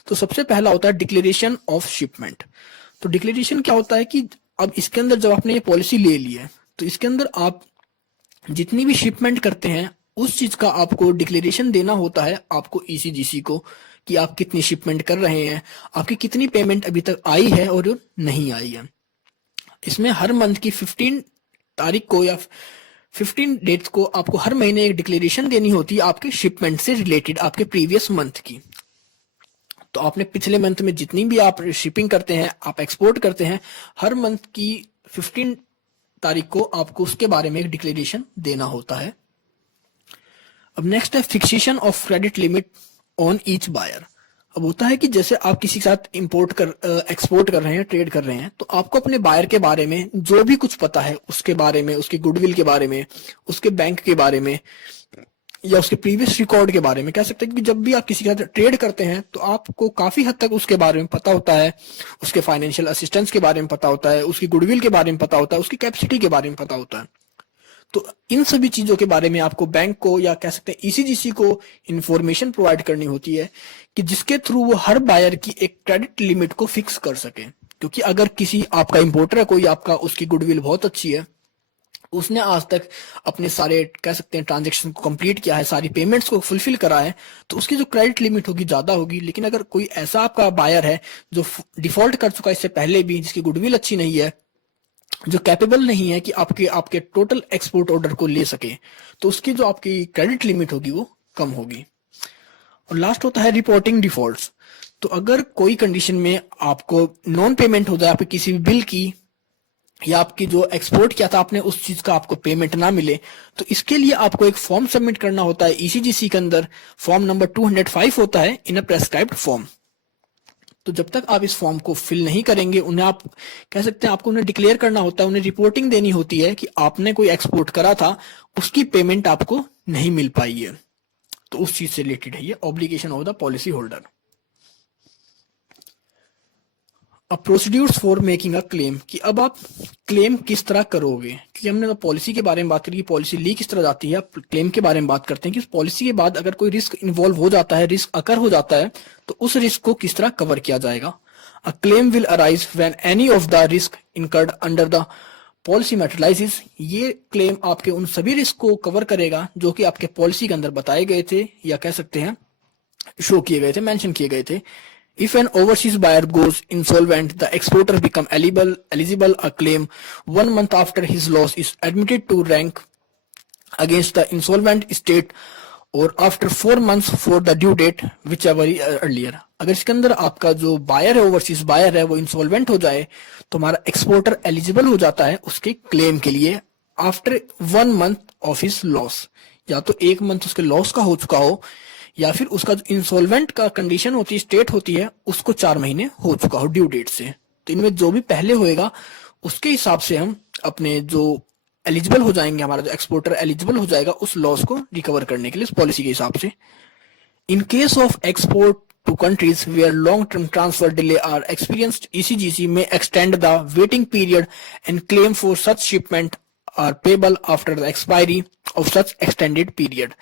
तो सबसे पहला होता है डिक्लेरेशन ऑफ शिपमेंट। तो डिक्लेरेशन क्या होता है कि अब इसके अंदर जब आपने ये पॉलिसी ले ली है तो इसके अंदर आप जितनी भी शिपमेंट करते हैं उस चीज का आपको डिक्लेरेशन देना होता है आपको ECGC को, कि आप कितनी शिपमेंट कर रहे हैं, आपकी कितनी पेमेंट अभी तक आई है और नहीं आई है। इसमें हर मंथ की 15 तारीख को या 15 डेट्स को आपको हर महीने एक डिक्लेरेशन देनी होती है आपके शिपमेंट से रिलेटेड, आपके प्रीवियस मंथ की। तो आपने पिछले मंथ में जितनी भी आप शिपिंग करते हैं, आप एक्सपोर्ट करते हैं, हर मंथ की 15 तारीख को आपको उसके बारे में एक डिक्लेरेशन देना होता है। अब नेक्स्ट है fixation of credit limit on each buyer. अब होता है कि जैसे आप किसी के साथ एक्सपोर्ट कर रहे हैं, ट्रेड कर रहे हैं, तो आपको अपने बायर के बारे में जो भी कुछ पता है उसके बारे में, उसके गुडविल के बारे में, उसके बैंक के बारे में या उसके प्रीवियस रिकॉर्ड के बारे में, कह सकते हैं कि जब भी आप किसी के साथ ट्रेड करते हैं तो आपको काफी हद तक उसके बारे में पता होता है, उसके फाइनेंशियल असिस्टेंस के बारे में पता होता है, उसकी गुडविल के बारे में पता होता है, उसकी कैपेसिटी के बारे में पता होता है। तो इन सभी चीजों के बारे में आपको बैंक को या कह सकते हैं ईसीजीसी को इंफॉर्मेशन प्रोवाइड करनी होती है कि जिसके थ्रू वो हर बायर की एक क्रेडिट लिमिट को फिक्स कर सके। क्योंकि अगर किसी आपका इंपोर्टर है कोई, आपका उसकी गुडविल बहुत अच्छी है, उसने आज तक अपने सारे कह सकते हैं ट्रांजेक्शन को कंप्लीट किया है, सारी पेमेंट्स को फुलफिल करा है, तो उसकी जो क्रेडिट लिमिट होगी ज्यादा होगी। लेकिन अगर कोई ऐसा आपका बायर है जो डिफॉल्ट कर चुका है इससे पहले भी, जिसकी गुडविल अच्छी नहीं है, जो कैपेबल नहीं है कि आपके आपके टोटल एक्सपोर्ट ऑर्डर को ले सके, तो उसकी जो आपकी क्रेडिट लिमिट होगी वो कम होगी। और लास्ट होता है रिपोर्टिंग डिफॉल्ट्स। तो अगर कोई कंडीशन में आपको नॉन पेमेंट हो जाए आपके किसी भी बिल की, या आपकी जो एक्सपोर्ट किया था आपने उस चीज का आपको पेमेंट ना मिले, तो इसके लिए आपको एक फॉर्म सबमिट करना होता है ईसीजीसी के अंदर। फॉर्म नंबर 205 होता है, इन अ प्रेस्क्राइब्ड फॉर्म। तो जब तक आप इस फॉर्म को फिल नहीं करेंगे, उन्हें आप कह सकते हैं आपको उन्हें डिक्लेयर करना होता है, उन्हें रिपोर्टिंग देनी होती है कि आपने कोई एक्सपोर्ट करा था, उसकी पेमेंट आपको नहीं मिल पाई है। तो उस चीज से रिलेटेड है ये obligation of the policy holder. अब procedures for making a claim, कि अब आप क्लेम किस तरह करोगे। क्योंकि हमने तो पॉलिसी के बारे में बात करी, पॉलिसी ली किस तरह जाती है, क्लेम के बारे में बात करते हैं कि पॉलिसी के बाद अगर कोई रिस्क इन्वॉल्व हो जाता है, रिस्क अकर हो जाता है, तो उस रिस्क को किस तरह कवर किया जाएगा। A claim will arise when any of the risk incurred under the policy materialises. ये क्लेम आपके उन सभी रिस्क को कवर करेगा जो कि आपके पॉलिसी के अंदर बताए गए थे, या कह सकते हैं शो किए गए थे, मेंशन किए गए थे। If an overseas buyer goes insolvent, the exporter become eligible a claim 1 month after his loss is admitted to rank against the insolvent state or after 4 months for the due date whichever earlier। अगर इसके अंदर आपका जो buyer है, overseas buyer है, वो insolvent हो जाए, तो हमारा एक्सपोर्टर एलिजिबल हो जाता है उसके क्लेम के लिए after 1 month of his loss. या तो 1 मंथ उसके लॉस का हो चुका हो, या फिर उसका जो इंसॉल्वेंट का कंडीशन होती है, स्टेट होती है, उसको 4 महीने हो चुका हो ड्यू डेट से। तो इनमें जो भी पहले होएगा उसके हिसाब से हम अपने जो एलिजिबल हो जाएंगे, हमारा जो एक्सपोर्टर एलिजिबल हो जाएगा उस लॉस को रिकवर करने के लिए उस पॉलिसी के हिसाब से। In case of export to countries where long term transfer delay are experienced, ECGC may extend the waiting period and claim for such shipment are payable after the expiry of such extended period.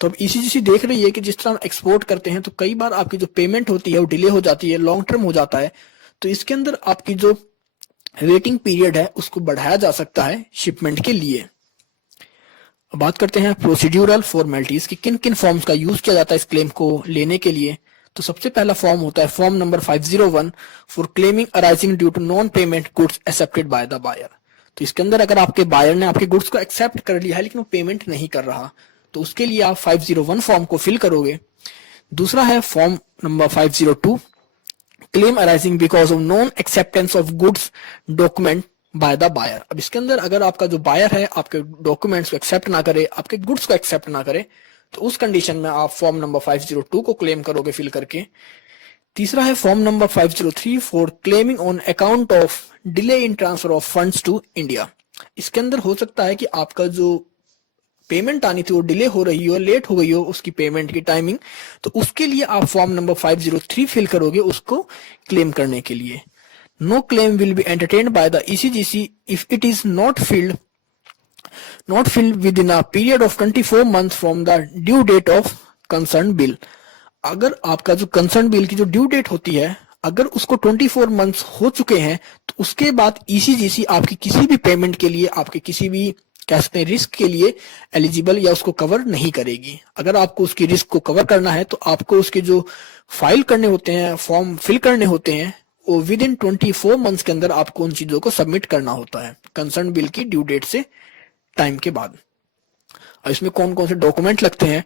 तो अब ECGC देख रही है कि जिस तरह हम export करते हैं तो कई बार आपकी जो पेमेंट होती है वो डिले हो जाती है, लॉन्ग टर्म हो जाता है, तो इसके अंदर आपकी जो वेटिंग पीरियड है उसको बढ़ाया जा सकता है शिपमेंट के लिए। अब बात करते हैं प्रोसीड्यूरल फॉर्मेलिटीज की, किन किन फॉर्म्स का यूज किया जाता है इस क्लेम को लेने के लिए। तो सबसे पहला फॉर्म होता है form number 501 for claiming arising due to non payment goods accepted by the buyer. तो इसके अंदर अगर आपके बायर ने आपके गुड्स को एक्सेप्ट कर लिया है लेकिन वो पेमेंट नहीं कर रहा, तो उसके लिए आप 501 फॉर्म को फिल करोगे। दूसरा है form number 502 claim arising because of non acceptance of goods document by the buyer. अब इसके अंदर अगर आपका जो बायर है आपके डॉक्यूमेंट्स को एक्सेप्ट ना करे, आपके गुड्स को एक्सेप्ट ना करे, तो उस कंडीशन में आप फॉर्म नंबर 502 को क्लेम करोगे फिल करके। तीसरा है form number 503 for claiming on account of delay in transfer of funds to India. इसके अंदर हो सकता है कि आपका जो पेमेंट आनी थी वो डिले हो रही हो, लेट हो गई हो उसकी पेमेंट की टाइमिंग, तो उसके लिए आप फॉर्म नंबर 503 फिल करोगे उसको क्लेम करने के लिए। No claim will be entertained by the ECGC if it is not filled within a period of 24 month from the due date of concern bill. अगर आपका जो कंसर्न बिल की जो ड्यू डेट होती है, अगर उसको 24 मंथ्स हो चुके हैं, तो उसके बाद ईसीजीसी आपकी किसी भी पेमेंट के लिए, आपके किसी भी कह सकते हैं रिस्क के लिए एलिजिबल या उसको कवर नहीं करेगी। अगर आपको उसकी रिस्क को कवर करना है तो आपको उसके जो फाइल करने होते हैं, फॉर्म फिल करने होते हैं, वो विद इन 24 मंथ्स के अंदर आपको उन चीजों को सबमिट करना होता है कंसर्न बिल की ड्यू डेट से टाइम के बाद। और इसमें कौन कौन से डॉक्यूमेंट लगते हैं?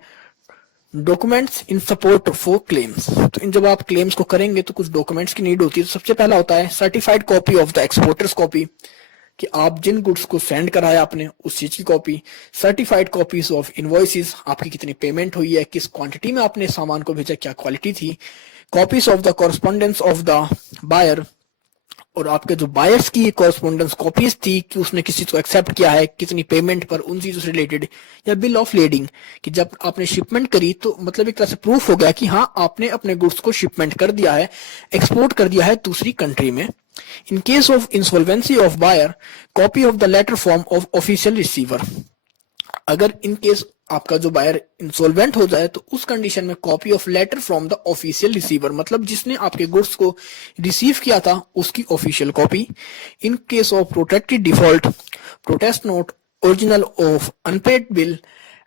Documents in support for claims. तो इन जब आप क्लेम्स को करेंगे तो कुछ डॉक्यूमेंट्स की नीड होती है। तो सबसे पहला होता है certified copy of the exporters copy, कि आप जिन गुड्स को सेंड कराया आपने उस चीज की copy. Certified copies of invoices, आपकी कितनी पेमेंट हुई है, किस क्वांटिटी में आपने सामान को भेजा, क्या क्वालिटी थी। Copies of the correspondence of the buyer, और आपके जो बायर्स की कॉरस्पॉन्डेंस कॉपीज थी कि उसने किसी चीज को एक्सेप्ट किया है, कितनी पेमेंट पर, उन चीजों से रिलेटेड। या बिल ऑफ लेडिंग, कि जब आपने शिपमेंट करी तो मतलब एक तरह से प्रूफ हो गया कि हाँ आपने अपने गुड्स को शिपमेंट कर दिया है, एक्सपोर्ट कर दिया है दूसरी कंट्री में। In case of insolvency of buyer, copy of the letter form of official receiver, अगर इन केस आपका जो बायर इंसॉल्वेंट हो जाए तो उस कंडीशन में copy of letter from the official receiver, मतलब जिसने आपके गुड्स को रिसीव किया था उसकी official copy. In case of protected default, protest note, original of unpaid bill,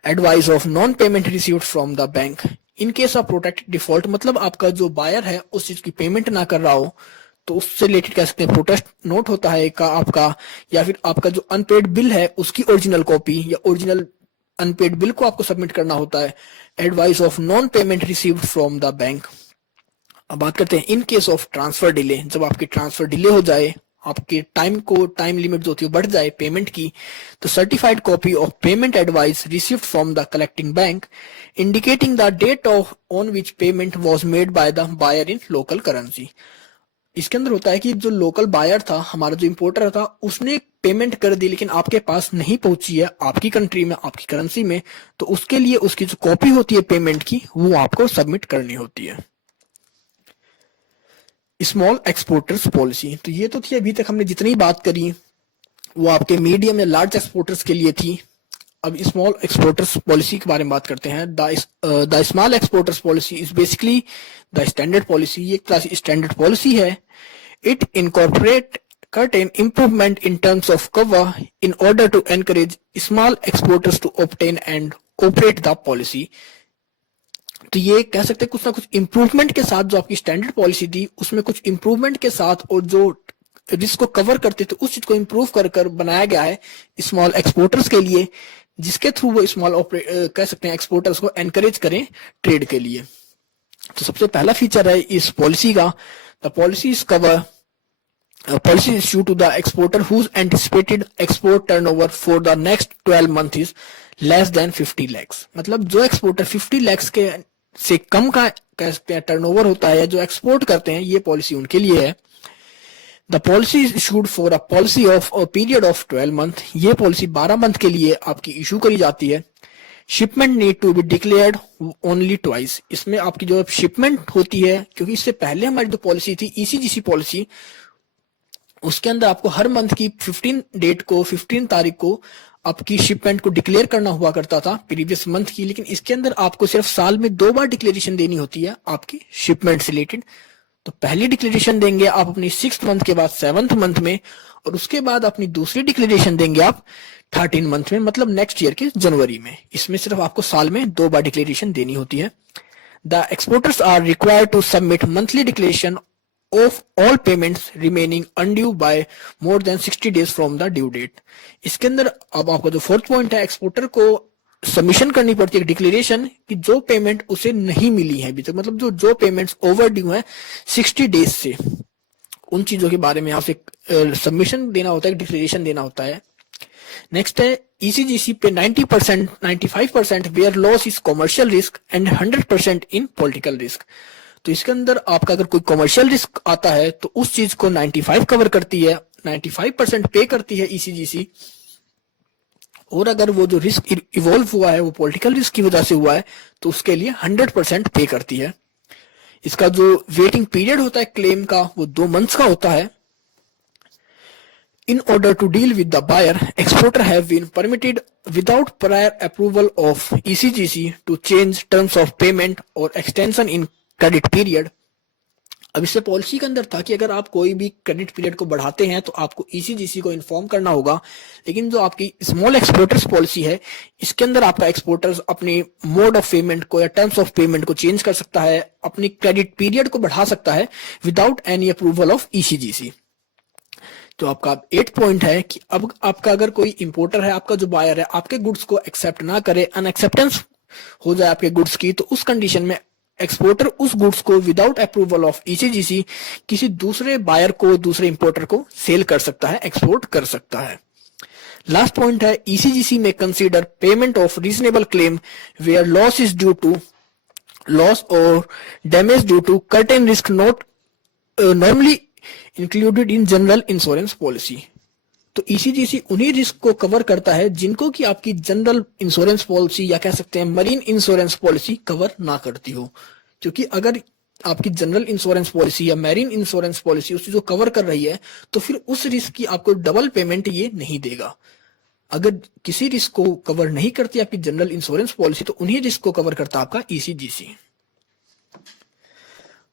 advice of non payment received from the bank. In case of protected default मतलब आपका जो बायर है उस चीज की पेमेंट ना कर रहा हो तो उससे रिलेटेड कह सकते हैं प्रोटेस्ट नोट होता है का आपका, या फिर आपका जो अनपेड बिल है उसकी ओरिजिनल कॉपी या ओरिजिनल अनपेड बिल को आपको सबमिट करना होता है। Advice of non payment received from the bank. अब बात करते हैं इन केस ऑफ ट्रांसफर डिले, जब आपकी ट्रांसफर डिले हो जाए, आपके टाइम लिमिट जो होती है बढ़ जाए पेमेंट की, तो certified copy of payment advice received from the collecting bank indicating the date of on which payment was made by the buyer in local currency. इसके अंदर होता है कि जो लोकल बायर था, हमारा जो इंपोर्टर था, उसने पेमेंट कर दी लेकिन आपके पास नहीं पहुंची है आपकी कंट्री में, आपकी करेंसी में, तो उसके लिए उसकी जो कॉपी होती है पेमेंट की वो आपको सबमिट करनी होती है। स्मॉल एक्सपोर्टर्स पॉलिसी, तो ये तो थी अभी तक हमने जितनी बात करी वो आपके मीडियम या लार्ज एक्सपोर्टर्स के लिए थी। अब स्मॉल एक्सपोर्टर्स पॉलिसी के बारे में बात करते हैं। The small exporters policy is basically the standard policy. ये क्लास स्टैंडर्ड पॉलिसी है। It incorporate certain improvement in terms of cover in order to encourage small exporters to obtain and operate the policy। तो ये कह सकते हैं कुछ ना कुछ इंप्रूवमेंट के साथ जो आपकी स्टैंडर्ड पॉलिसी थी उसमें कुछ इंप्रूवमेंट के साथ और जो रिस्क को कवर करते थे उस चीज को इंप्रूव कर कर बनाया गया है स्मॉल एक्सपोर्टर्स के लिए, जिसके थ्रू वो स्मॉल कह सकते हैं एक्सपोर्टर्स को एनकरेज करें ट्रेड के लिए। तो सबसे पहला फीचर है इस पॉलिसी का, the policy is cover policy is issued to the exporter whose anticipated export turnover for the next 12 months is less than 50 lakhs। मतलब जो एक्सपोर्टर 50 lakhs के से कम का कह सकते हैं टर्नओवर होता है, जो एक्सपोर्ट करते हैं, ये पॉलिसी उनके लिए है। The policy is issued for a policy of a period of 12 month. ये पॉलिसी 12 मंथ के लिए आपकी इशू करी जाती है। Shipment need to be declared only twice. इसमें आपकी जो शिपमेंट होती है, क्योंकि इससे पहले हमारी जो पॉलिसी थी ईसीजीसी पॉलिसी, उसके अंदर आपको हर मंथ की 15 तारीख को आपकी शिपमेंट को डिक्लेयर करना हुआ करता था प्रीवियस मंथ की, लेकिन इसके अंदर आपको सिर्फ साल में 2 बार डिक्लेरेशन देनी होती है आपकी शिपमेंट से रिलेटेड। तो पहली डिक्लेरेशन देंगे आप अपनी 6th मंथ के बाद 7th मंथ में, और उसके बाद अपनी दूसरी डिक्लेरेशन देंगे आप 13 मंथ में, मतलब नेक्स्ट ईयर के जनवरी में। इसमें सिर्फ आपको साल में 2 बार डिक्लेरेशन देनी होती है। The exporters are required to submit monthly declaration of all payments remaining undue by more than 60 days from the due date। इसके अंदर अब आपका जो 4th पॉइंट है, एक्सपोर्टर को सबमिशन करनी पड़ती है डिक्लेरेशन कि जो पेमेंट उसे नहीं मिली है अभी तक, मतलब जो पेमेंट्स ओवर ड्यू है 60 डेज से, उन चीजों के बारे में आपसे सबमिशन देना होता है, डिक्लेरेशन देना होता है। नेक्स्ट है ECGC pay 90%, 95% where loss is commercial risk and 100% in political risk. तो इसके अंदर आपका अगर कोई कॉमर्शियल रिस्क आता है तो उस चीज को 95 कवर करती है, 95% पे करती है ईसीजीसी, और अगर वो जो रिस्क इवॉल्व हुआ है वो पॉलिटिकल रिस्क की वजह से हुआ है तो उसके लिए 100% पे करती है। इसका जो वेटिंग पीरियड होता है क्लेम का वो 2 मंथ्स का होता है। In order to deal with the buyer, exporter have been permitted without prior approval of ECGC to change terms of payment or extension in credit period। अब इससे पॉलिसी के अंदर था कि अगर आप कोई भी क्रेडिट पीरियड को बढ़ाते हैं तो आपको ईसीजीसी को इन्फॉर्म करना होगा, लेकिन जो आपकी स्मॉल एक्सपोर्टर्स पॉलिसी है इसके अंदर आपका एक्सपोर्टर्स अपनी मोड ऑफ पेमेंट को या टर्म्स ऑफ पेमेंट को चेंज कर सकता है, अपनी क्रेडिट पीरियड को बढ़ा सकता है without any approval of ECGC. तो आपका 8th पॉइंट है कि अब आपका अगर कोई इंपोर्टर है, आपका जो बायर है, आपके गुड्स को एक्सेप्ट ना करे, अनएक्सेप्टेंस हो जाए आपके गुड्स की, तो उस कंडीशन में एक्सपोर्टर उस गुड्स को विदाउट अप्रूवल ऑफ ईसीजीसी किसी दूसरे बायर को, दूसरे इंपोर्टर को सेल कर सकता है, एक्सपोर्ट कर सकता है। लास्ट पॉइंट है ECGC may consider payment of reasonable claim where loss is due to loss or damage due to certain risk not normally included in general insurance policy. तो ईसीजीसी उन्हीं रिस्क को कवर करता है जिनको कि आपकी जनरल इंश्योरेंस पॉलिसी या कह सकते हैं मरीन इंश्योरेंस पॉलिसी कवर ना करती हो, क्योंकि अगर आपकी जनरल इंश्योरेंस पॉलिसी या मैरीन इंश्योरेंस पॉलिसी उस चीज को कवर कर रही है तो फिर उस रिस्क की आपको डबल पेमेंट ये नहीं देगा। अगर किसी रिस्क को कवर नहीं करती आपकी जनरल इंश्योरेंस पॉलिसी, तो उन्हीं रिस्क को कवर करता आपका ECGC.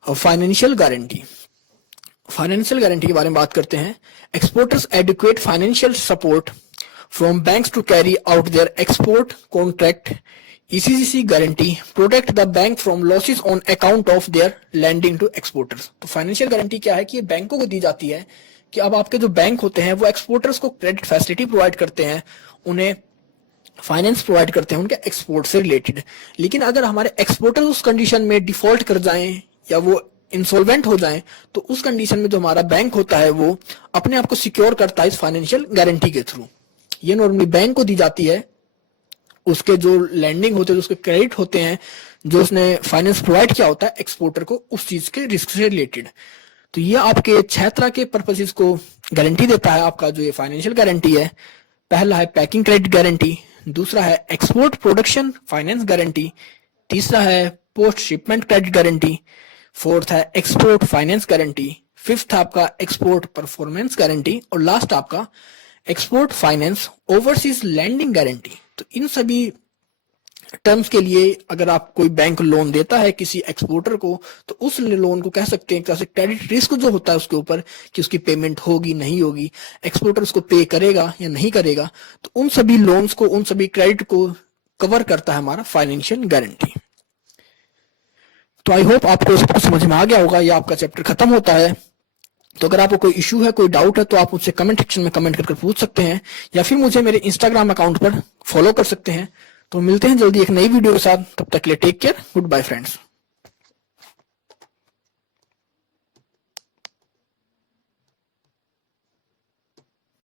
Financial guarantee, financial guarantee के बारे में बात करते हैं। Exporters adequate financial support from banks to carry out their export contract. ECGC guarantee protect the bank from losses on account of their lending to exporters. तो financial guarantee क्या है कि ये बैंकों को दी जाती है कि अब आपके जो बैंक होते हैं वो एक्सपोर्टर्स को क्रेडिट फैसिलिटी प्रोवाइड करते हैं, उन्हें फाइनेंस प्रोवाइड करते हैं उनके एक्सपोर्ट से रिलेटेड। लेकिन अगर हमारे एक्सपोर्टर उस कंडीशन में डिफॉल्ट कर जाएं या वो इंसॉल्वेंट हो जाएं, तो उस कंडीशन में जो हमारा बैंक होता है वो अपने आप को सिक्योर करता है इस फाइनेंशियल गारंटी के थ्रू। ये नॉर्मली बैंक को दी जाती है, उसके जो लैंडिंग होते हैं, उसके क्रेडिट होते हैं, जो उसने फाइनेंस प्रोवाइड किया होता है एक्सपोर्टर को उस चीज के रिस्क से रिलेटेड। तो ये आपके 6 तरह के पर्पसेस को गारंटी देता है आपका जो ये फाइनेंशियल गारंटी है। पहला है पैकिंग क्रेडिट गारंटी, दूसरा है एक्सपोर्ट प्रोडक्शन फाइनेंस गारंटी, तीसरा है post shipment credit guarantee, fourth है एक्सपोर्ट फाइनेंस गारंटी, फिफ्थ आपका एक्सपोर्ट परफॉर्मेंस गारंटी और लास्ट आपका export finance overseas lending guarantee. तो इन सभी टर्म्स के लिए अगर आप कोई बैंक लोन देता है किसी एक्सपोर्टर को, तो उस लोन को कह सकते हैं एक तरह से क्रेडिट रिस्क जो होता है उसके ऊपर कि उसकी पेमेंट होगी नहीं होगी, एक्सपोर्टर उसको पे करेगा या नहीं करेगा। तो उन सभी लोन्स को, उन सभी क्रेडिट को कवर करता है हमारा फाइनेंशियल गारंटी। तो आई होप आपको सब कुछ समझ में आ गया होगा। ये आपका चैप्टर खत्म होता है। तो अगर आपको कोई इशू है, कोई डाउट है, तो आप मुझसे कमेंट सेक्शन में कमेंट करके पूछ सकते हैं या फिर मुझे मेरे इंस्टाग्राम अकाउंट पर फॉलो कर सकते हैं। तो मिलते हैं जल्दी एक नई वीडियो के साथ, तब तक के लिए take care, good bye friends.